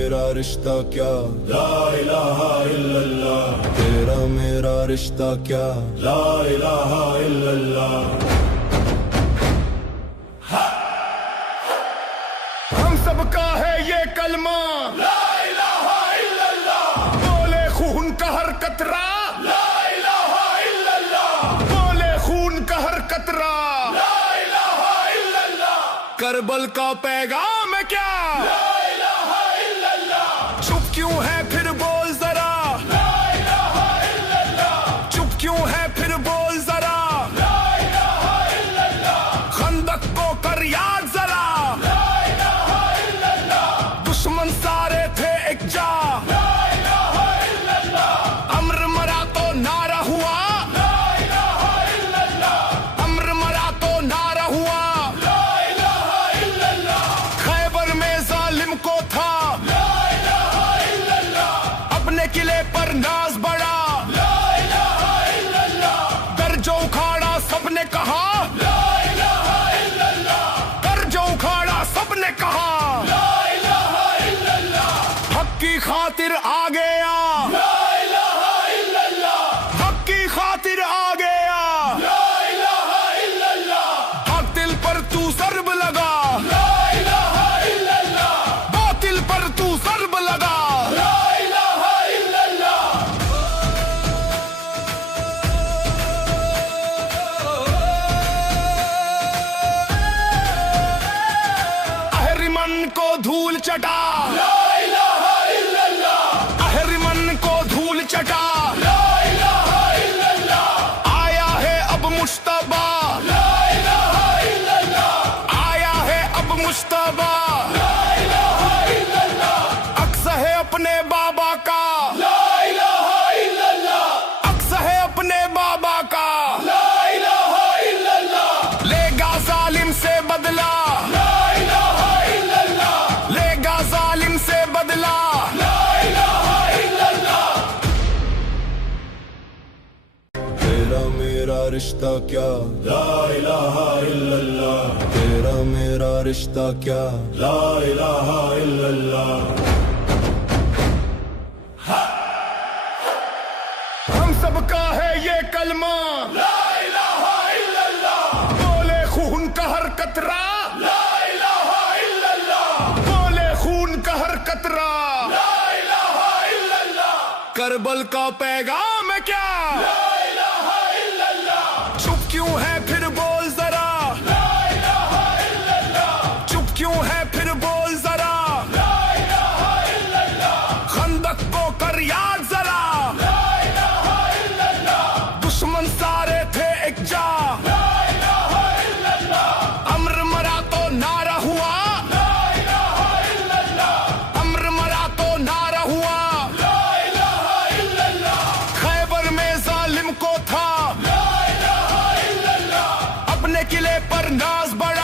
میرا رشتہ کیا لا الہ الا اللہ، تیرا میرا رشتہ کیا لا الہ الا اللہ۔ ہم سب کا ہے یہ کلمہ لا الہ الا اللہ، بولے خون کا ہر قطرہ لا الہ الا اللہ، بولے خون کا ہر قطرہ لا الہ الا اللہ، کربل کا پیغام ہے کیا لا الہ الا اللہ، چپ کیوں ہے پھر بول ذرا لا الہ الا اللہ، چپ کیوں ہے پھر بول ذرا لا الہ الا اللہ، خندق کو کر یاد ذرا لا الہ الا اللہ، دشمن سارے تھے ایک جا لا الہ الا اللہ، امر مرا تو نعرہ ہوا لا الہ الا اللہ، امر مرا تو نعرہ ہوا لا الہ الا اللہ، خیبر میں ظالم کو تھا لا الہ الا اللہ، اپنے قلعے پر ناز بڑھا لا الہ الا اللہ، در جو اکھاڑا سب نے کہا لا الہ الا اللہ، در جو اکھاڑا سب نے کہا لا الہ الا اللہ، حق کی خاطر آ گیا لا الہ الا اللہ، حق کی خاطر آ گیا لا الہ الا اللہ، حق دل پر تو ضرب لگا لا الہ الا اللہ، باطل پر تو ضرب لگا لا الہ الا اللہ۔ اہرمن کو دھول چٹا لا الہ الا اللہ، اہرمن کو دھول چٹا لا الہ الا اللہ، آیا ہے اب مجتبی لا الہ الا اللہ، آیا ہے اب مجتبی لا الہ الا اللہ، عکس ہے اپنے بابا کا لا الہ الا اللہ، عکس ہے اپنے بابا کا لا الہ الا اللہ، لے گا ظالم سے بدلا لا الہ الا اللہ، لے گا ظالم سے بدلا لا الہ الا اللہ۔ تیرا میرا رشتہ کیا لا الہ الا اللہ، تیرا میرا رشتہ کیا لا الہ الا اللہ۔ ہم سب کا ہے یہ کلمہ لا الہ الا اللہ، بولے خون کا ہر قطرہ لا الہ الا اللہ، بولے خون کا ہر قطرہ لا الہ الا اللہ، کربل کا پیغام ہے کیا لا الہ الا اللہ، چپ کیوں ہے پھر بول ذرا لا الہ الا اللہ، چپ کیوں ہے پھر بول ذرا لا الہ الا اللہ، خندق کو کر یاد ذرا لا الہ الا اللہ، دشمن سارے تھے ایک جا لا الہ الا اللہ، امر مرا تو نعرہ ہوا لا الہ الا اللہ، امر مرا تو نعرہ ہوا لا الہ الا اللہ، خیبر میں ظالم کو تھا لا الہ الا اللہ، اپنے قلعے پر ناز بڑھا